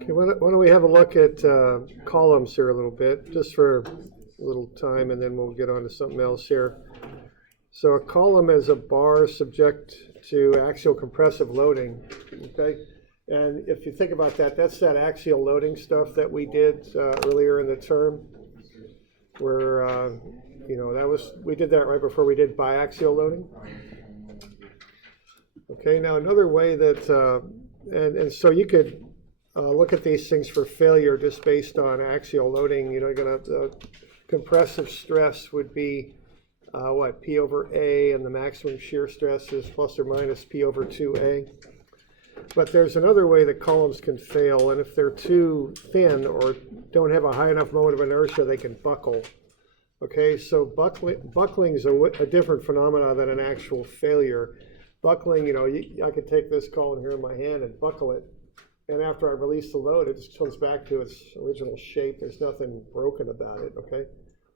Okay, why don't we have a look at columns here a little bit, just for a little time, and then we'll get on to something else here. So a column is a bar subject to axial compressive loading, okay? And if you think about that, that's that axial loading stuff that we did earlier in the term, where, you know, we did that right before we did biaxial loading. Okay, now another way that, and so you could look at these things for failure just based on axial loading. You know, compressive stress would be what, P over A, and the maximum shear stress is plus or minus P over 2A. But there's another way that columns can fail, and if they're too thin or don't have a high enough moment of inertia, they can buckle. Okay, so buckling is a different phenomena than an actual failure. Buckling, you know, I could take this column here in my hand and buckle it, and after I release the load, it just comes back to its original shape. There's nothing broken about it, okay?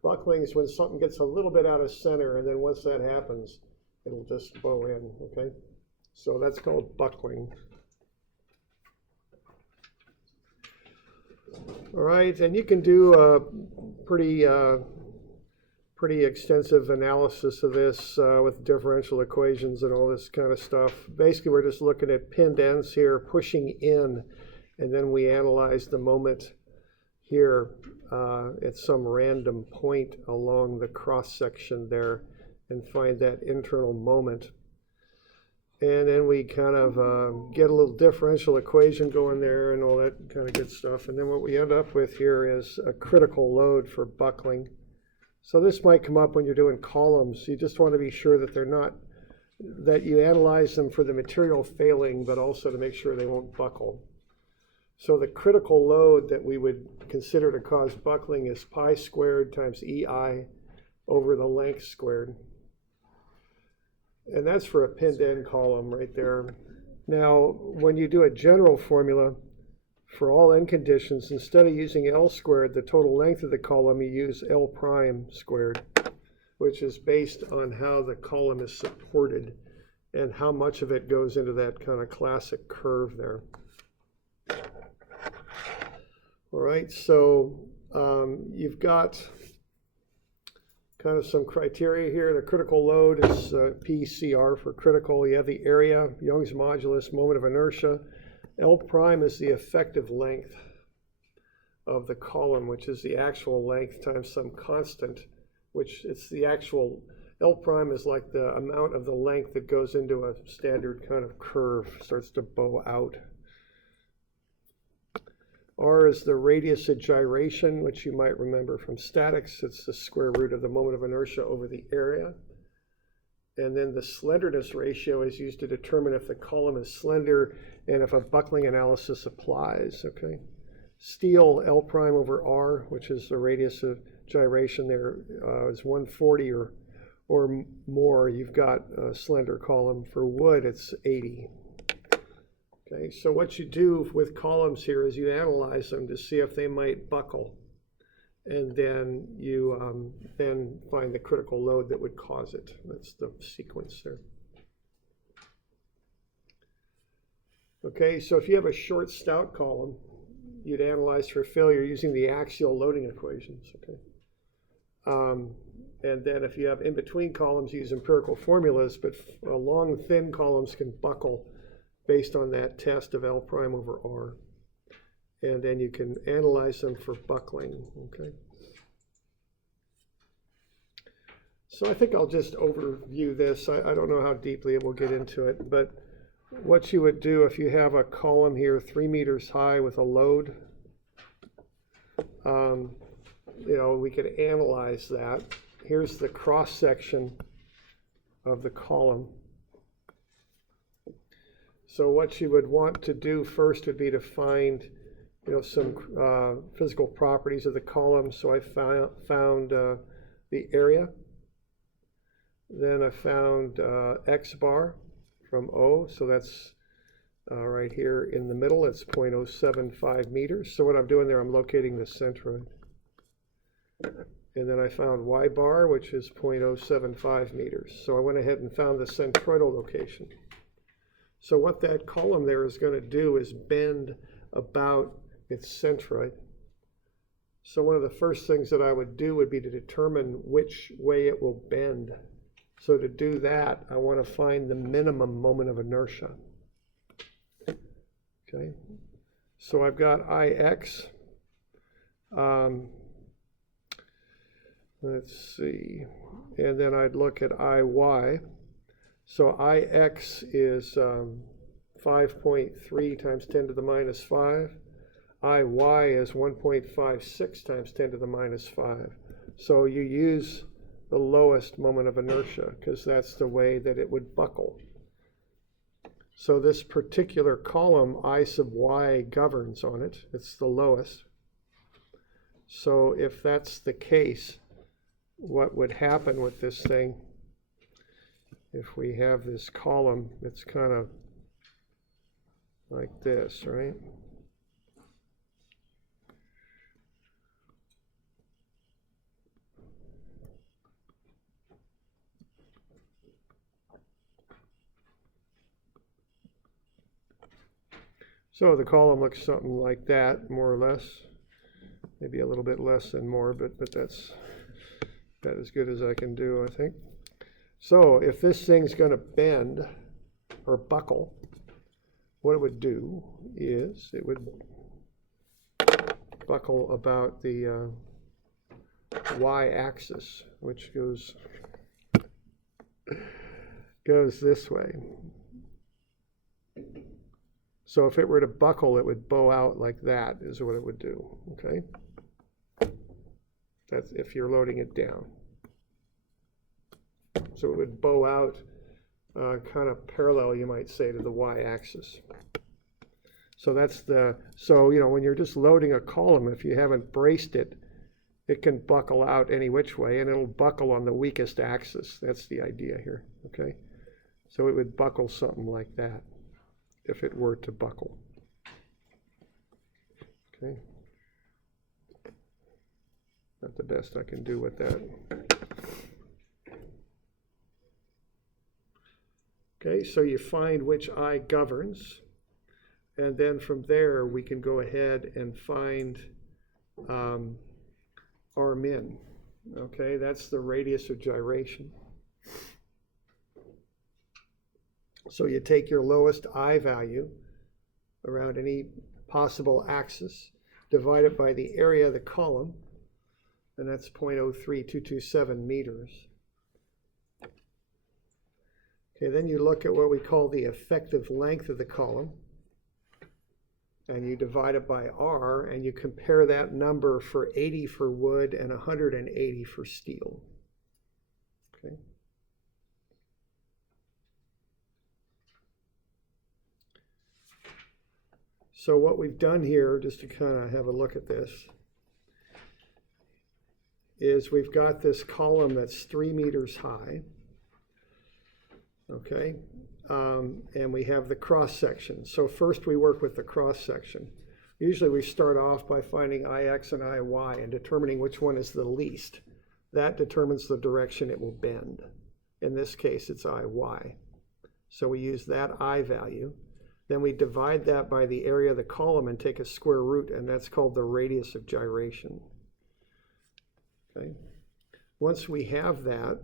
Buckling is when something gets a little bit out of center, and then once that happens, it'll just bow in, okay? So that's called buckling. All right, and you can do a pretty extensive analysis of this with differential equations and all this kind of stuff. Basically, we're just looking at pinned ends here, pushing in, and then we analyze the moment here at some random point along the cross section there and find that internal moment. And then we kind of get a little differential equation going there and all that kind of good stuff. And then what we end up with here is a critical load for buckling. So this might come up when you're doing columns. You just want to be sure that they're not, that you analyze them for the material failing, but also to make sure they won't buckle. So the critical load that we would consider to cause buckling is pi squared times EI over the length squared. And that's for a pinned end column right there. Now, when you do a general formula for all end conditions, instead of using L squared, the total length of the column, you use L prime squared, which is based on how the column is supported and how much of it goes into that kind of classic curve there. All right, so you've got kind of some criteria here. The critical load is PCR for critical. You have the area, Young's modulus, moment of inertia. L prime is the effective length of the column, which is the actual length times some constant, which it's the actual, L prime is like the amount of the length that goes into a standard kind of curve, starts to bow out. R is the radius of gyration, which you might remember from statics. It's the square root of the moment of inertia over the area. And then the slenderness ratio is used to determine if the column is slender and if a buckling analysis applies, okay? Steel, L prime over R, which is the radius of gyration there, is 140 or more. You've got a slender column. For wood, it's 80. Okay, so what you do with columns here is you analyze them to see if they might buckle, and then you then find the critical load that would cause it. That's the sequence there. Okay, so if you have a short stout column, you'd analyze for failure using the axial loading equations. Okay, and then if you have in between columns, you use empirical formulas, but long thin columns can buckle based on that test of L prime over R. And then you can analyze them for buckling, okay? So I think I'll just overview this. I don't know how deeply we'll get into it, but what you would do if you have a column here 3 meters high with a load, you know, we could analyze that. Here's the cross section of the column. So what you would want to do first would be to find, you know, some physical properties of the column. So I found the area. Then I found X bar from O. So that's right here in the middle. It's 0.075 meters. So what I'm doing there, I'm locating the centroid. And then I found Y bar, which is 0.075 meters. So I went ahead and found the centroidal location. So what that column there is going to do is bend about its centroid. So one of the first things that I would do would be to determine which way it will bend. So to do that, I want to find the minimum moment of inertia. Okay, so I've got Ix. Let's see, and then I'd look at Iy. So Ix is 5.3 times 10 to the minus 5. Iy is 1.56 times 10 to the minus 5. So you use the lowest moment of inertia because that's the way that it would buckle. So this particular column, I sub y, governs on it. It's the lowest. So if that's the case, what would happen with this thing, if we have this column, it's kind of like this, right? So the column looks something like that, more or less. Maybe a little bit less than more, but that's about as good as I can do, I think. So if this thing's going to bend or buckle, what it would do is it would buckle about the y-axis, which goes this way. So if it were to buckle, it would bow out like that is what it would do, okay? That's if you're loading it down. So it would bow out kind of parallel, you might say, to the y-axis. So that's so you know, when you're just loading a column, if you haven't braced it, it can buckle out any which way, and it'll buckle on the weakest axis. That's the idea here, okay? So it would buckle something like that if it were to buckle, okay? Not the best I can do with that. Okay, so you find which I governs, and then from there we can go ahead and find R min. Okay, that's the radius of gyration. So you take your lowest I value around any possible axis, divide it by the area of the column, and that's 0.03227 meters. Okay, then you look at what we call the effective length of the column, and you divide it by R, and you compare that number for 80 for wood and 180 for steel. Okay. So what we've done here, just to kind of have a look at this, is we've got this column that's 3 meters high, okay, and we have the cross section. So first we work with the cross section. Usually we start off by finding Ix and Iy and determining which one is the least. That determines the direction it will bend. In this case, it's Iy. So we use that I value. Then we divide that by the area of the column and take a square root, and that's called the radius of gyration. Okay. Once we have that,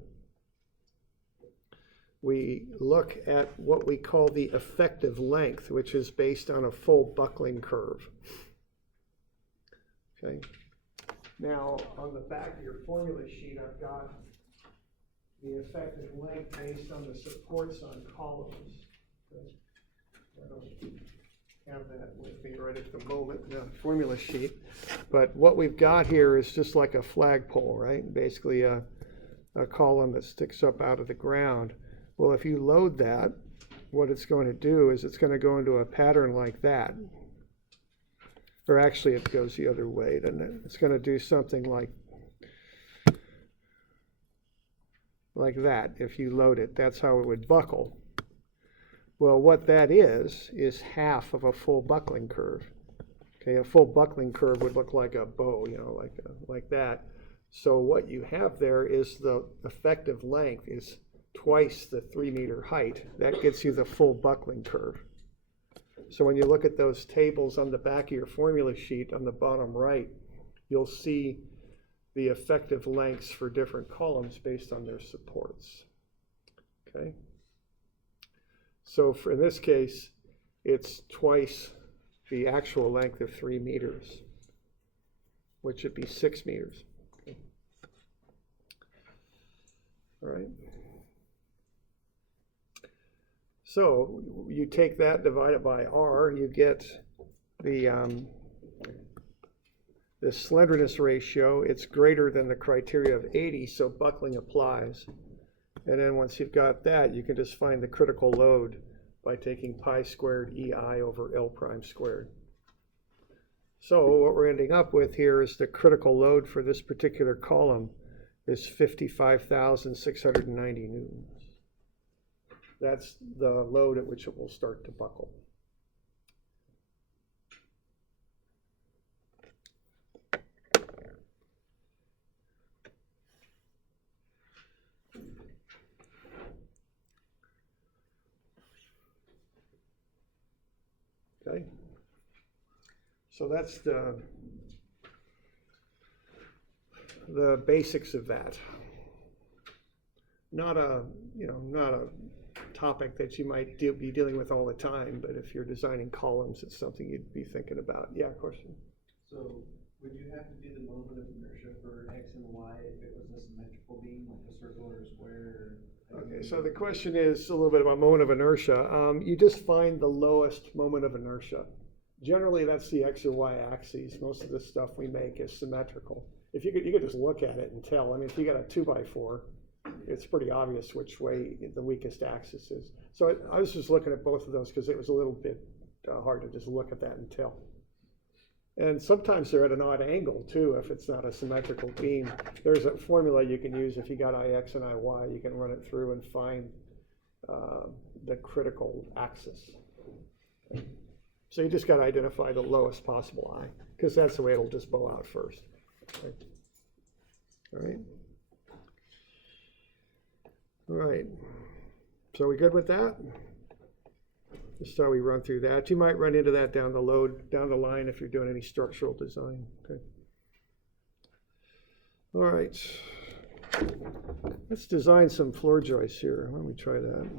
we look at what we call the effective length, which is based on a full buckling curve. Okay. Now, on the back of your formula sheet, I've got the effective length based on the supports on columns. Okay. I don't have that with me right at the moment, the formula sheet. But what we've got here is just like a flagpole, right? Basically a column that sticks up out of the ground. Well, if you load that, what it's going to do is it's going to go into a pattern like that. Or actually it goes the other way, doesn't it? It's going to do something like that. If you load it, that's how it would buckle. Well, what that is half of a full buckling curve. Okay, a full buckling curve would look like a bow, you know, like that. So what you have there is the effective length is twice the 3-meter height. That gets you the full buckling curve. So when you look at those tables on the back of your formula sheet on the bottom right, you'll see the effective lengths for different columns based on their supports. Okay. So in this case, it's twice the actual length of 3 meters, which would be 6 meters. Okay. All right. So you take that, divide it by R, you get the slenderness ratio. It's greater than the criteria of 80, so buckling applies. And then once you've got that, you can just find the critical load by taking pi squared EI over L prime squared. So what we're ending up with here is the critical load for this particular column is 55,690 newtons. That's the load at which it will start to buckle. Okay. So that's the basics of that. Not a topic that you might be dealing with all the time, but if you're designing columns, it's something you'd be thinking about. Yeah, question. So would you have to do the moment of inertia for X and Y if it was a symmetrical beam, like a circle or a square? Okay, so the question is a little bit about moment of inertia. You just find the lowest moment of inertia. Generally, that's the X or Y axes. Most of the stuff we make is symmetrical. If you could just look at it and tell. I mean, if you got a 2x4, it's pretty obvious which way the weakest axis is. So I was just looking at both of those because it was a little bit hard to just look at that and tell. And sometimes they're at an odd angle too if it's not a symmetrical beam. There's a formula you can use if you got IX and IY. You can run it through and find the critical axis. So you just got to identify the lowest possible I, because that's the way it'll just bow out first. Okay. All right. All right. So we good with that? Just so we run through that. You might run into that down the line if you're doing any structural design. Okay. All right. Let's design some floor joists here. Why don't we try that?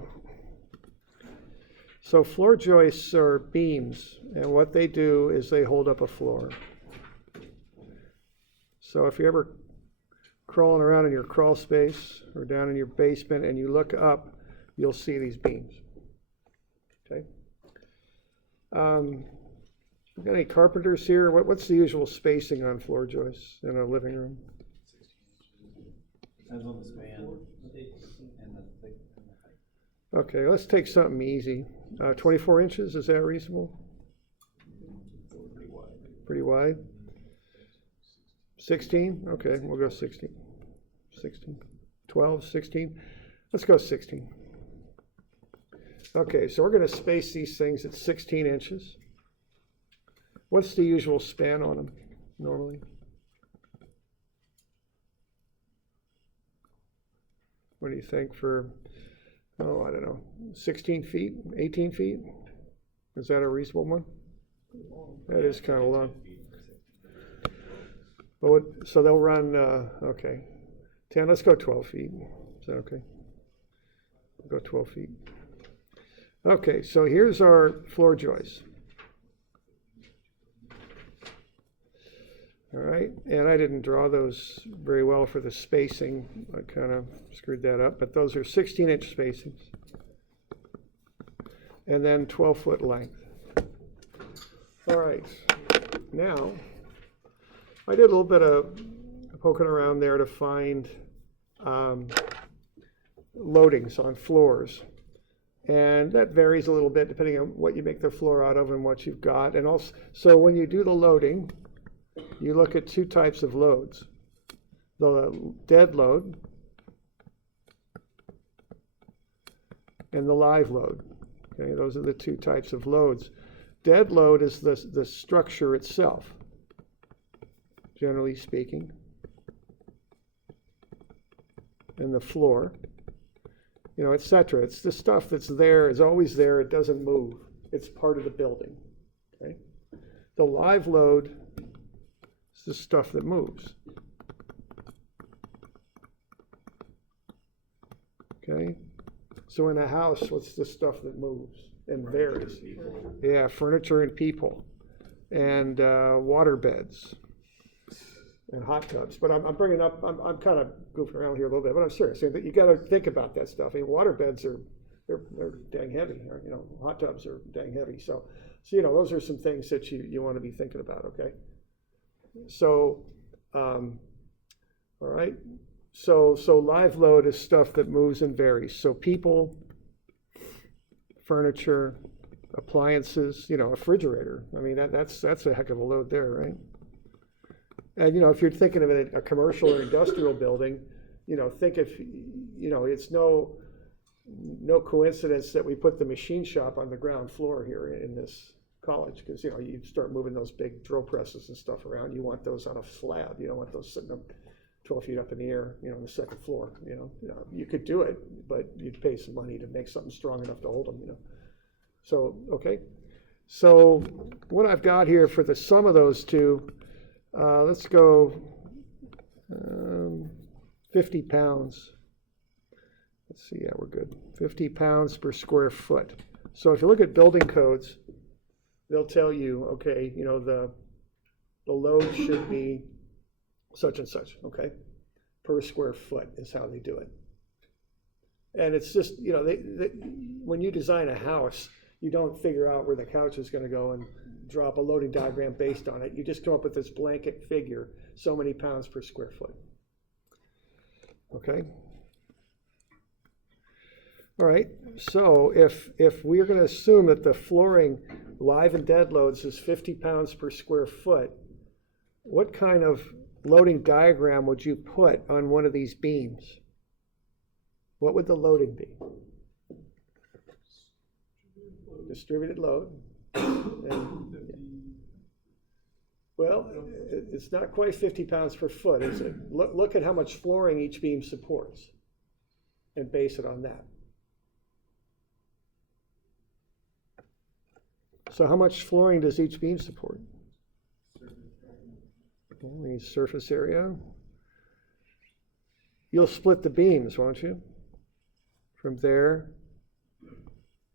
So floor joists are beams, and what they do is they hold up a floor. So if you're ever crawling around in your crawl space or down in your basement and you look up, you'll see these beams. Okay. Got any carpenters here? What's the usual spacing on floor joists in a living room? Depends on the span and the thick and the height. Okay, let's take something easy. 24 inches, is that reasonable? Pretty wide. Pretty wide? 16? Okay, we'll go 16. 16. 12, 16. Let's go 16. Okay, so we're going to space these things at 16 inches. What's the usual span on them normally? What do you think for, I don't know, 16 feet, 18 feet? Is that a reasonable one? That is kind of long. Well, so they'll run, okay, 10, let's go 12 feet. Is that okay? We'll go 12 feet. Okay, so here's our floor joist. All right, and I didn't draw those very well for the spacing. I kind of screwed that up, but those are 16-inch spacings. And then 12-foot length. All right, now, I did a little bit of poking around there to find loadings on floors. And that varies a little bit depending on what you make the floor out of and what you've got. And also, so when you do the loading, you look at two types of loads. The dead load and the live load. Okay, those are the two types of loads. Dead load is the structure itself, generally speaking, and the floor. et cetera. It's the stuff that's there, is always there, it doesn't move. It's part of the building, okay? The live load is the stuff that moves. Okay? So in a house, what's the stuff that moves and varies? Yeah, furniture and people, and water beds, and hot tubs. But I'm bringing up, I'm kind of goofing around here a little bit, but I'm serious. You got to think about that stuff. I mean, water beds they're dang heavy. Or, hot tubs are dang heavy. So those are some things that you want to be thinking about. Okay. So, all right. So live load is stuff that moves and varies. So people, furniture, appliances, a refrigerator. I mean, that's a heck of a load there, right? And, if you're thinking of a commercial or industrial building, think if, it's no coincidence that we put the machine shop on the ground floor here in this college, because, you start moving those big drill presses and stuff around, you want those on a slab. You don't want those sitting up 12 feet up in the air, on the second floor. You could do it, but you'd pay some money to make something strong enough to hold them, So, okay. So what I've got here for the sum of those two, let's go 50 pounds. Let's see, yeah, we're good. 50 pounds per square foot. So if you look at building codes, they'll tell you, okay, the load should be such and such, okay? Per square foot is how they do it. And it's just, when you design a house, you don't figure out where the couch is going to go and drop a loading diagram based on it. You just come up with this blanket figure, so many pounds per square foot. Okay? All right, so if we're going to assume that the flooring, live and dead loads, is 50 pounds per square foot, what kind of loading diagram would you put on one of these beams? What would the loading be? Distributed load. Well, it's not quite 50 pounds per foot, is it? Look at how much flooring each beam supports and base it on that. So how much flooring does each beam support? The surface area. You'll split the beams, won't you? From there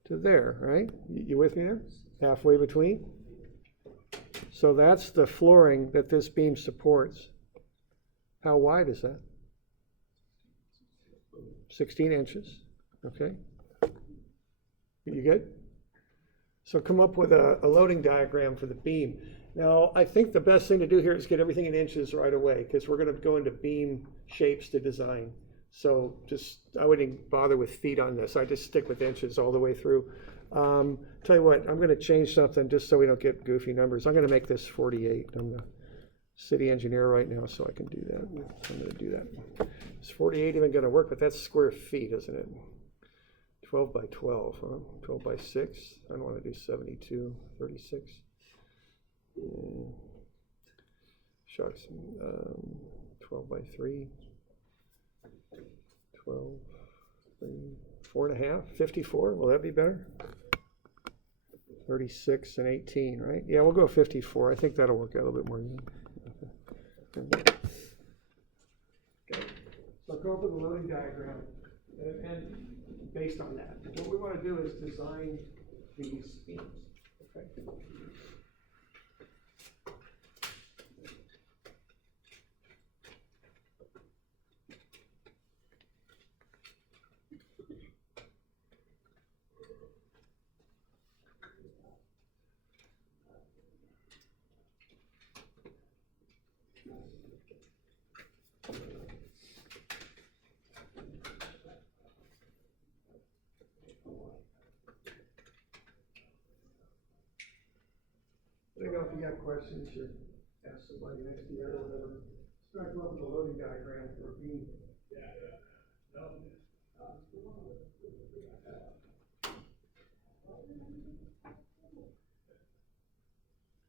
to there, right? You with me there? Halfway between. So that's the flooring that this beam supports. How wide is that? 16 inches. Okay. You good? So come up with a loading diagram for the beam. Now, I think the best thing to do here is get everything in inches right away, because we're going to go into beam shapes to design. So I wouldn't bother with feet on this. I just stick with inches all the way through. Tell you what, I'm going to change something just so we don't get goofy numbers. I'm going to make this 48. I'm the city engineer right now, so I can do that. I'm going to do that. Is 48 even going to work? But that's square feet, isn't it? 12 by 12, huh? 12 by 6. I don't want to do 72, 36. Shucks. 12 by 3. 12, 3, 4.5, 54. Will that be better? 36 and 18, right? Yeah, we'll go 54. I think that'll work out a little bit more. Okay. So go up with the loading diagram, and based on that, what we want to do is design these beams. Okay. Let me know if you got questions or ask somebody next to you or whatever. Start up with a loading diagram for a beam.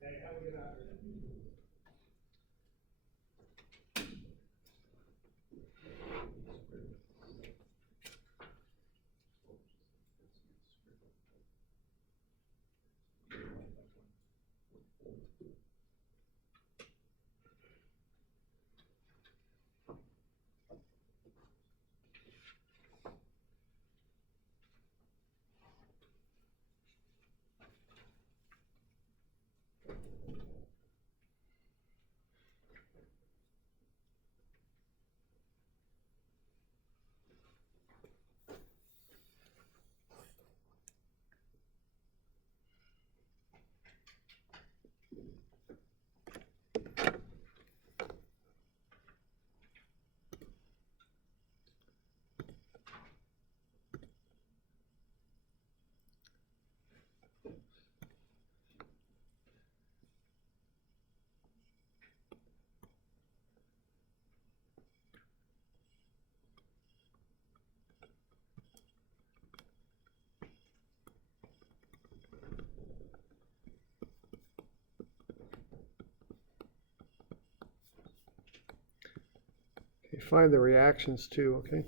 Hey, how do we get out of here? find the reactions too, okay?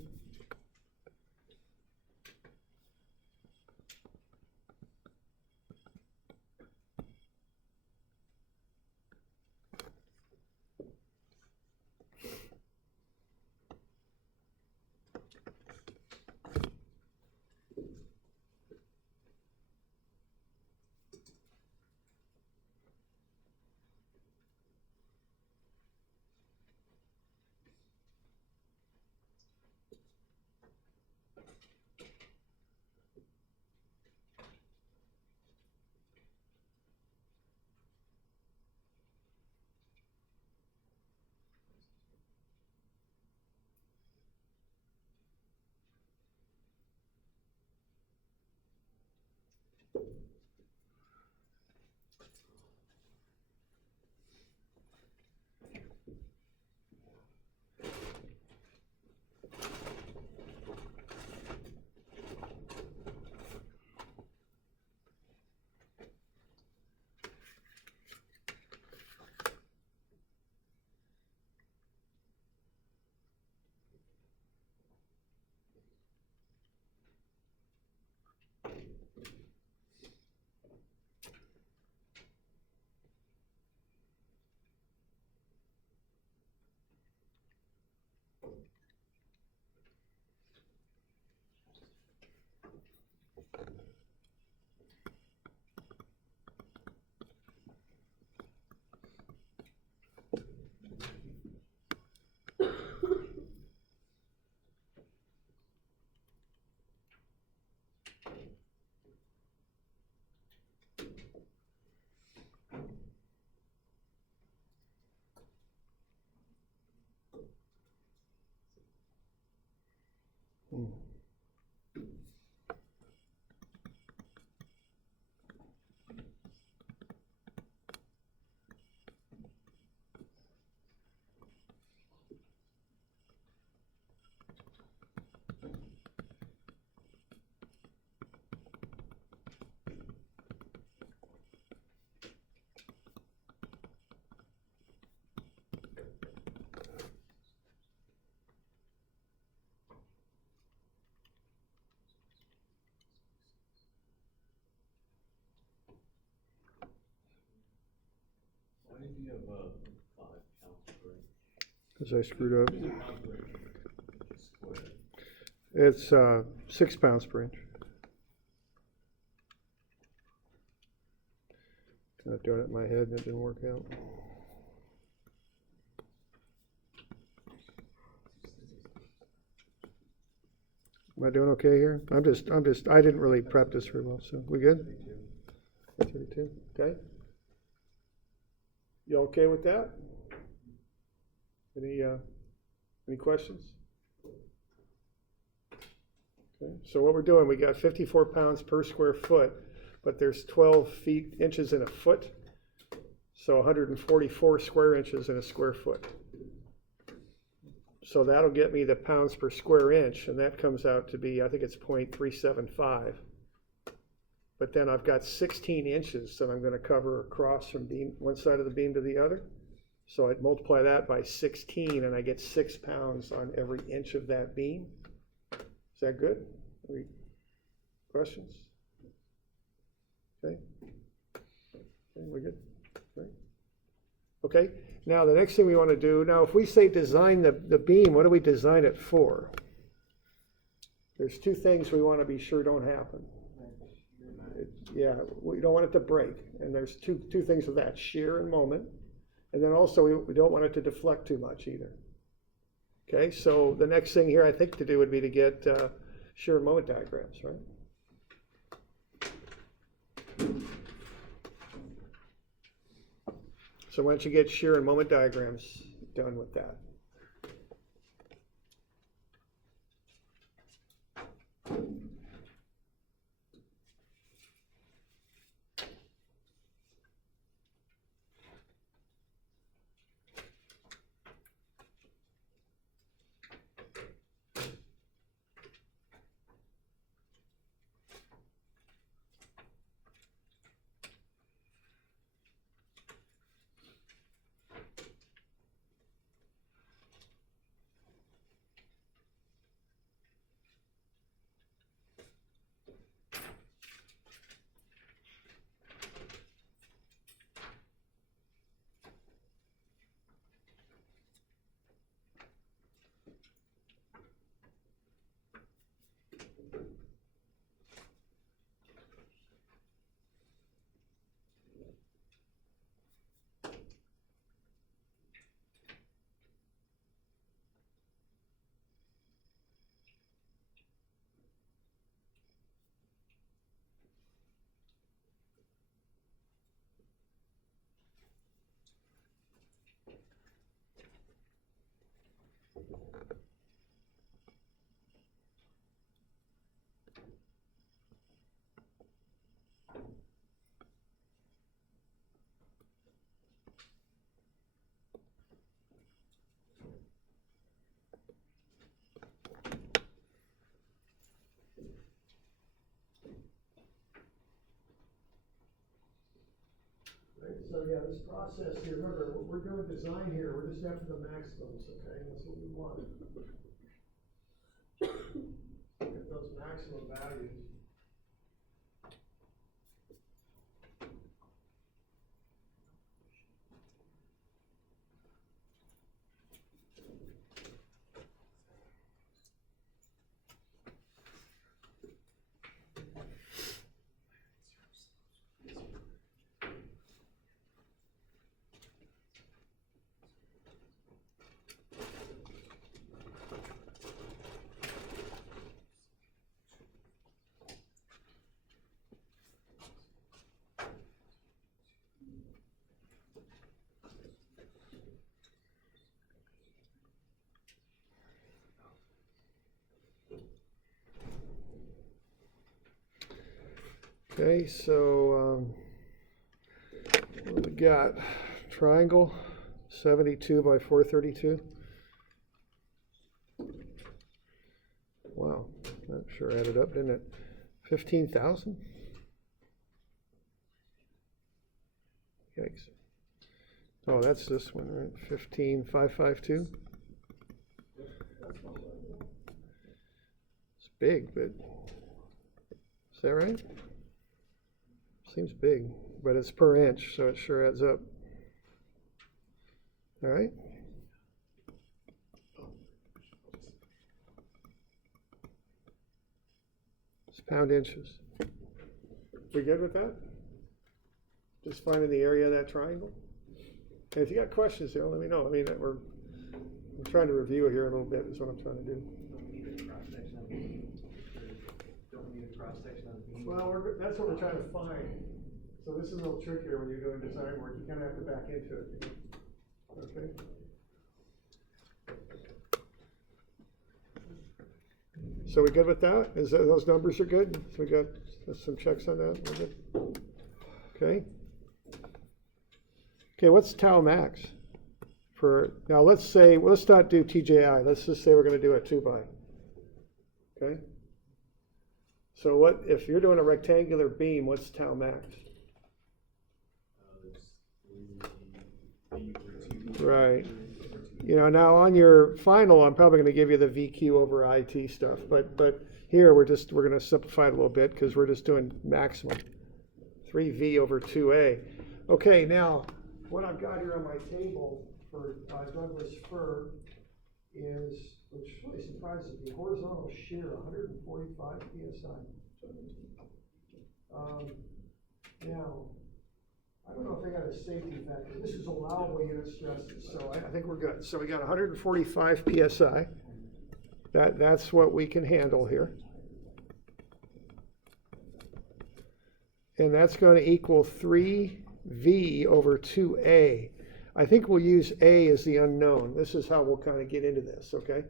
Why do you have 5 pounds per inch? Because I screwed up. Pounds per inch, which is square. It's 6 pounds per inch. Not doing it in my head, and it didn't work out. Am I doing okay here? I didn't really prep this very well, so we good? 32, okay. You okay with that? Any questions? Okay, so what we're doing, we got 54 pounds per square foot, but there's 12 inches in a foot, so 144 square inches in a square foot. So that'll get me the pounds per square inch, and that comes out to be, I think it's 0.375. But then I've got 16 inches that I'm going to cover across from one side of the beam to the other. So I'd multiply that by 16, and I get 6 pounds on every inch of that beam. Is that good? Any questions? Okay. We good? Right. Okay. Now the next thing we want to do, now if we say design the beam, what do we design it for? There's 2 things we want to be sure don't happen. Yeah, we don't want it to break. And there's two things with that, shear and moment. And then also we don't want it to deflect too much either. Okay, so the next thing here I think to do would be to get shear and moment diagrams, right? So why don't you get shear and moment diagrams done with that? yeah, this process here, remember, we're doing design here, we're just after the maximums, okay, that's what we want. Get those maximum values. Okay, so what do we got? Triangle, 72 by 432. Wow, that sure added up, didn't it? 15,000? Yikes. Oh, that's this one, right? 15,552. It's big, but is that right? Seems big, but it's per inch, so it sure adds up. All right. It's pound inches. We good with that? Just finding the area of that triangle? And if you got questions, there, let me know. I mean, I'm trying to review it here a little bit, is what I'm trying to do. Don't need a cross-section of the beam. Don't need a cross-section of the beam. Well, that's what we're trying to find. So this is a little trickier when you're doing design work. You kind of have to back into it. Okay. So we good with that? Those numbers are good? So we got some checks on that? We're good? Okay. Okay, what's tau max? Now let's not do TJI. Let's just say we're going to do a 2x. Okay. So what if you're doing a rectangular beam? What's tau max? Right. You know, now on your final, I'm probably going to give you the VQ over IT stuff, but here we're going to simplify it a little bit because we're just doing maximum. 3V over 2A. Okay, now what I've got here on my table for Douglas fir is, which really surprises me, horizontal shear 145 psi. Now, I don't know if they got a safety factor. This is allowable unit stresses, so I think we're good. So we got 145 psi. That's what we can handle here. And that's going to equal 3V over 2A. I think we'll use A as the unknown. This is how we'll kind of get into this, okay?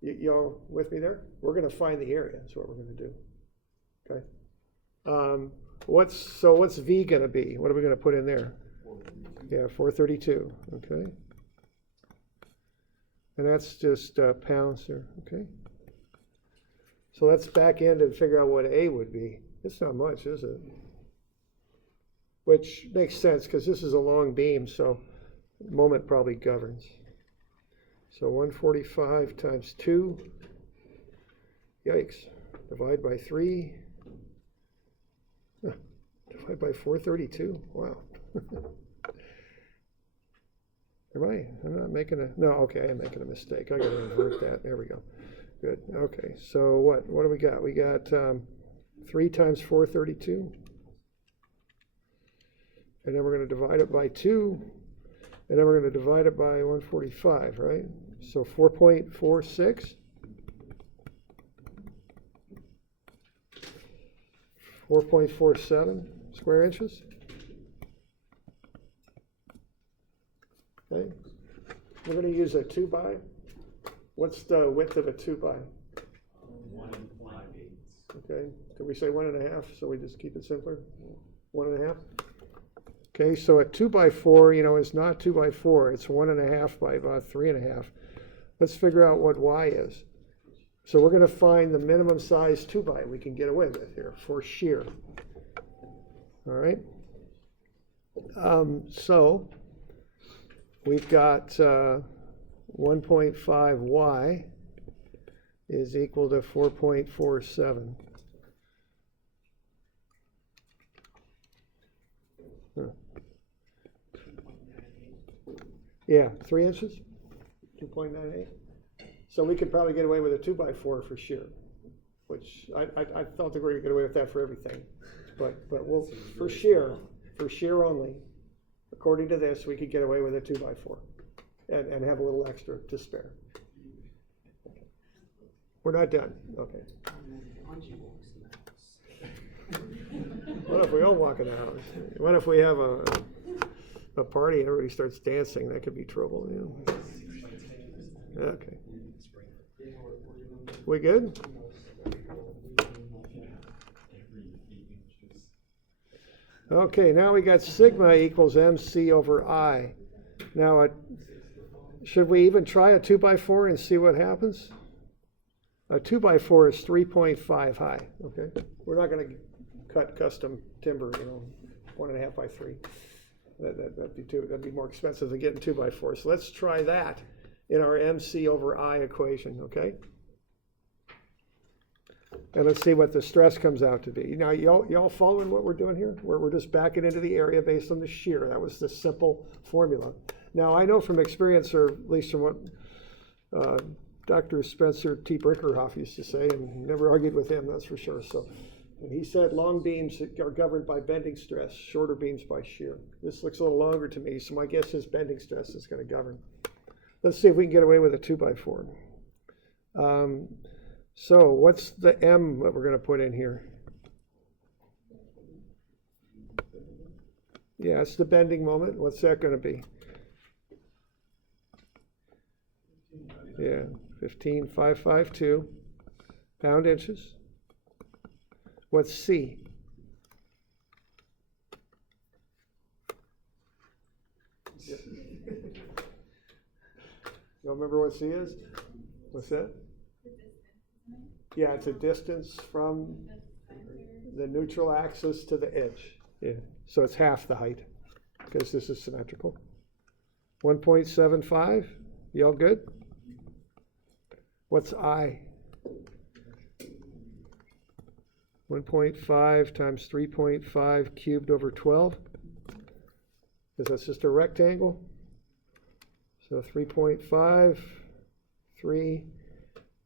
Y'all with me there? We're going to find the area. That's what we're going to do. Okay. What's V going to be? What are we going to put in there? 432. Yeah, 432. Okay. And that's just pounds there. Okay. So let's back end and figure out what A would be. It's not much, is it? Which makes sense because this is a long beam, so moment probably governs. So 145 times 2. Yikes. Divide by 3. Divide by 432. Wow. I'm not making a, no, okay, I'm making a mistake. I gotta invert that. There we go. Good. Okay, so what do we got? We got 3 times 432. And then we're going to divide it by 2. And then we're going to divide it by 145, right? So 4.46. 4.47 square inches. Okay. We're going to use a 2x. What's the width of a 2x? 1 5/8. Okay. Did we say 1.5? So we just keep it simpler? 1.5? Okay, so a 2x4, is not 2x4. It's 1.5 by about 3.5. Let's figure out what y is. So we're going to find the minimum size 2x we can get away with here for shear. All right. So we've got 1.5y is equal to 4.47. Huh. Yeah, 3 inches, 2.98. So we could probably get away with a 2x4 for shear, which I don't think we're gonna get away with that for everything. But we'll, for shear only, according to this, we could get away with a 2x4 and have a little extra to spare. We're not done, okay. What if we all walk in the house? What if we have a party and everybody starts dancing? That could be trouble, you know. Okay. We good? Okay, now we got sigma equals MC over I. Now, should we even try a 2x4 and see what happens? A 2x4 is 3.5 high, okay? We're not going to cut custom timber, 1.5 by 3. That'd be more expensive than getting 2x4. So let's try that in our MC over I equation, okay? And let's see what the stress comes out to be. Now, y'all following what we're doing here? We're just backing into the area based on the shear. That was the simple formula. Now, I know from experience, or at least from what Dr. Spencer T. Brinkerhoff used to say, and never argued with him, that's for sure. So, and he said long beams are governed by bending stress, shorter beams by shear. This looks a little longer to me, so my guess is bending stress is going to govern. Let's see if we can get away with a 2x4. So what's the M that we're going to put in here? Yeah, it's the bending moment. What's that going to be? Yeah, 15,552 pound inches. What's C? You remember what C is? What's that? Yeah, it's a distance from the neutral axis to the edge. Yeah, so it's half the height because this is symmetrical. 1.75, y'all good? What's I? 1.5 times 3.5 cubed over 12. Because that's just a rectangle. So 3.5, 3.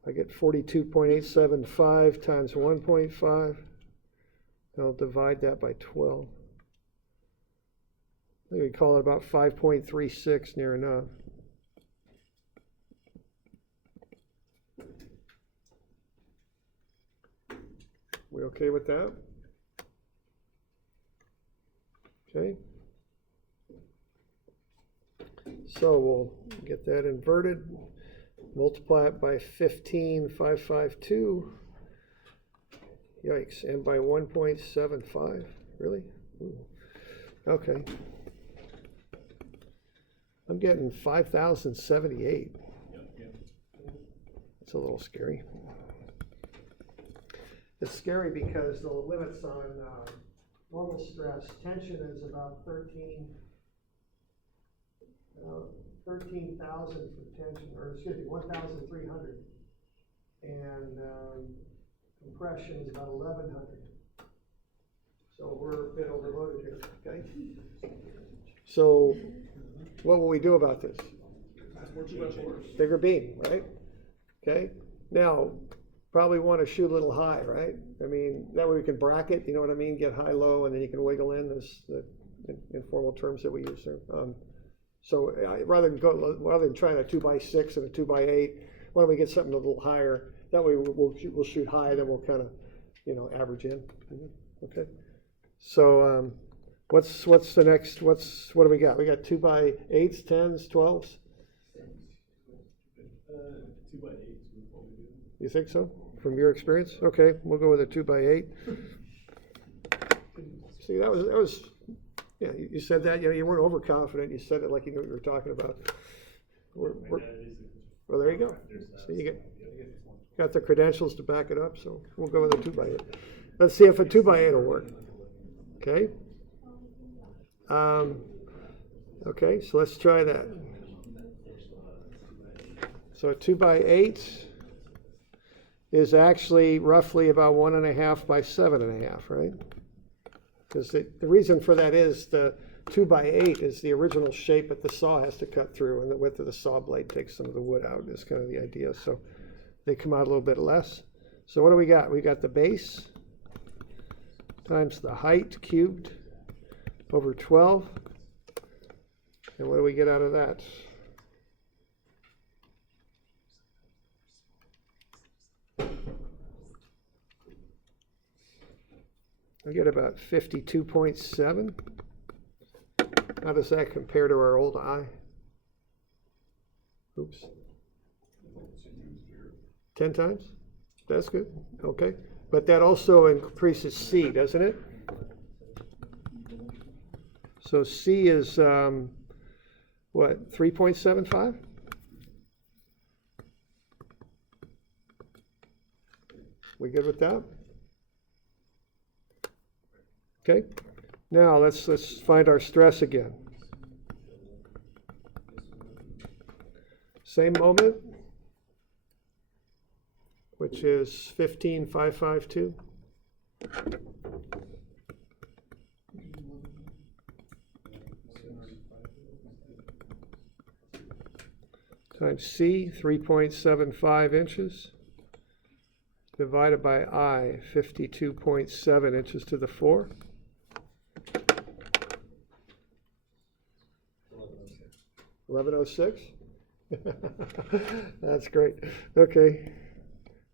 I get 42.875 times 1.5. I'll divide that by 12. I think we call it about 5.36, near enough. We okay with that? Okay. So we'll get that inverted. Multiply it by 15,552. Yikes, and by 1.75. Really? Ooh. Okay. I'm getting 5,078. That's a little scary. It's scary because the limits on normal stress, tension is about 13,000 for tension, or excuse me, 1,300, and compression is about 1,100. So we're a bit overloaded here. Okay. So what will we do about this? Bigger beam, right? Okay. Now, probably want to shoot a little high, right? I mean, that way we can bracket. You know what I mean? Get high, low, and then you can wiggle in this the informal terms that we use there. So rather than trying a 2x6 and a 2x8, why don't we get something a little higher? That way we'll shoot high, then we'll kind of, average in. Okay. So what's the next? What do we got? We got 2x8s, 10s, 12s. 2x8. You think so? From your experience? Okay, we'll go with a 2x8. See, that was. Yeah, you said that, you weren't overconfident. You said it like you knew what you were talking about. Well, there you go. So you got the credentials to back it up, so we'll go with a 2x8. Let's see if a 2x8 will work. Okay. Okay, so let's try that. So a 2x8 is actually roughly about 1.5 by 7.5, right? Because the reason for that is the 2x8 is the original shape that the saw has to cut through, and the width of the saw blade takes some of the wood out, is kind of the idea. So they come out a little bit less. So what do we got? We got the base times the height cubed over 12. And what do we get out of that? We get about 52.7. How does that compare to our old I? Oops. 10 times? That's good. Okay. But that also increases C, doesn't it? So C is, what, 3.75? We good with that? Okay. Now let's find our stress again. Same moment, which is 15,552. Times C, 3.75 inches, divided by I, 52.7 inches to the 4. 1106. That's great. Okay.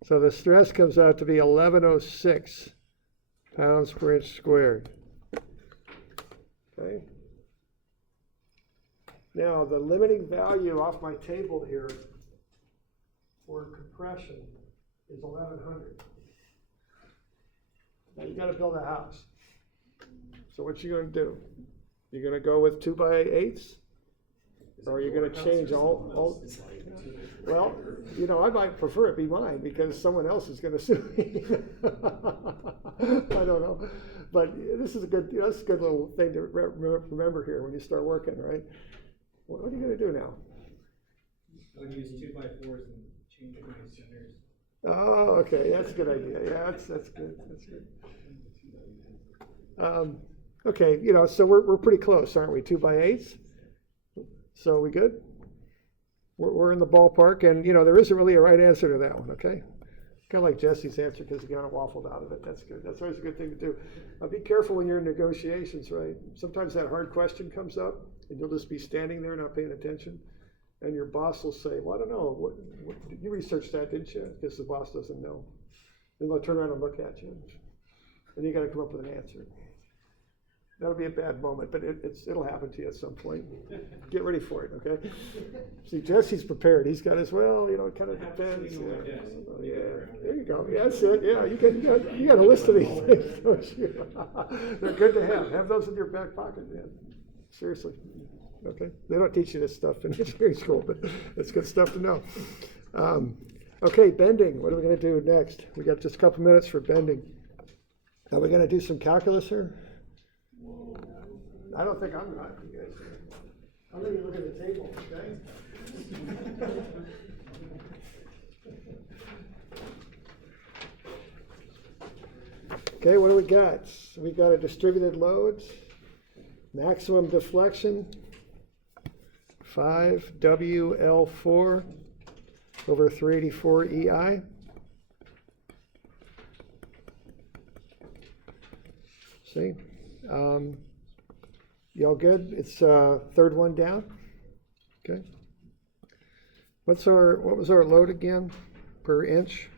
So the stress comes out to be 1106 pounds per inch squared. Okay. Now the limiting value off my table here for compression is 1100. Now you got to build a house. So what you going to do? You're going to go with 2x8s? Or are you going to change all? Well, you know, I might prefer it be mine because someone else is going to sue me. I don't know, but this is a good, that's a good little thing to remember here when you start working, right? What are you going to do now? I would use 2x4s and change my centers. Oh, okay, that's a good idea. Yeah, that's good. That's good. Okay, you know, so we're pretty close, aren't we? 2x8s. So we good? We're in the ballpark, and you know there isn't really a right answer to that one. Okay, kind of like Jesse's answer because he kind of waffled out of it. That's good. That's always a good thing to do. Be careful when you're in negotiations, right? Sometimes that hard question comes up, and you'll just be standing there not paying attention, and your boss will say, "Well, I don't know. What you researched that, didn't you?" Because the boss doesn't know. Then they'll turn around and look at you, and you got to come up with an answer. That'll be a bad moment, but it'll happen to you at some point. Get ready for it, okay? See, Jesse's prepared. He's got his, well, you know, it kind of depends. Yeah, there you go. Yeah, that's it. Yeah, you got a list of these things, don't you? They're good to have. Have those in your back pocket, man. Seriously. Okay? They don't teach you this stuff in engineering school, but it's good stuff to know. Okay, bending. What are we going to do next? We got just a couple minutes for bending. Are we going to do some calculus here? I don't think I'm not, you guys. I'm going to look at the table, okay? Okay, what do we got? We got a distributed load, maximum deflection, 5WL4 over 384 EI. See? Y'all good? It's third one down. Okay. What was our load again per inch?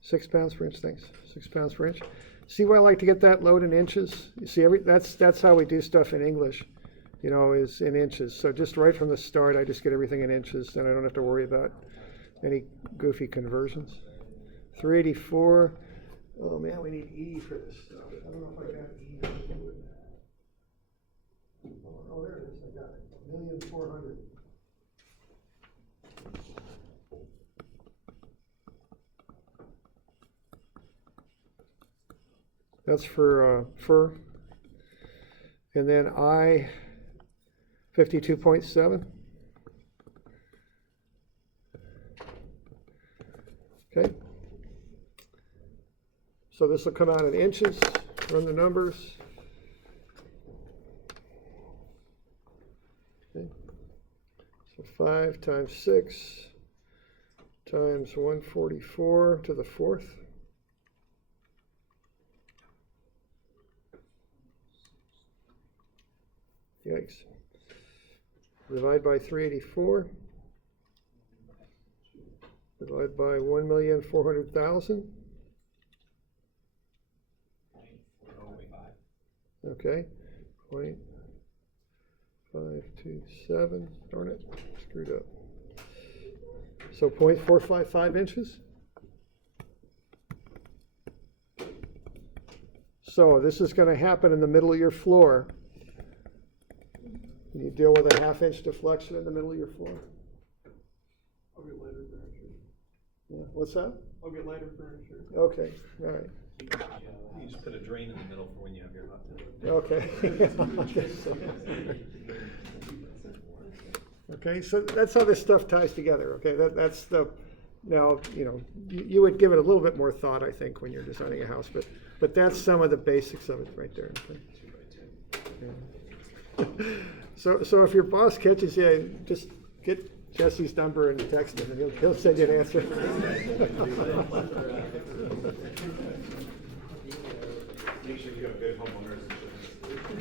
6 pounds per inch. Thanks. 6 pounds per inch. See why I like to get that load in inches? You see, that's how we do stuff in English. You know, is in inches. So just right from the start, I just get everything in inches. Then I don't have to worry about any goofy conversions. 384. Oh man, we need E for this stuff. I don't know if I got E. Oh, there it is. I got it. 1,400,000. That's for fur. And then I, 52.7. Okay. So this will come out in inches, run the numbers. Okay. So 5 times 6 times 144 to the 4th. Yikes. Divide by 384. Divide by 1,400,000. Okay. 0.527. Darn it. Screwed up. So 0.455 inches. So this is going to happen in the middle of your floor. You deal with a 1/2 inch deflection in the middle of your floor. I'll get lighter furniture. Yeah. What's that? I'll get lighter furniture. Okay. All right. You just put a drain in the middle for when you have your hot tub. Okay. Okay, so that's how this stuff ties together. Okay, that's the, now, you know, you would give it a little bit more thought, I think, when you're designing a house, but that's some of the basics of it right there. Okay. Yeah. So if your boss catches you, just get Jesse's number and text him, and he'll send you an answer. Make sure you have good homeowners insurance.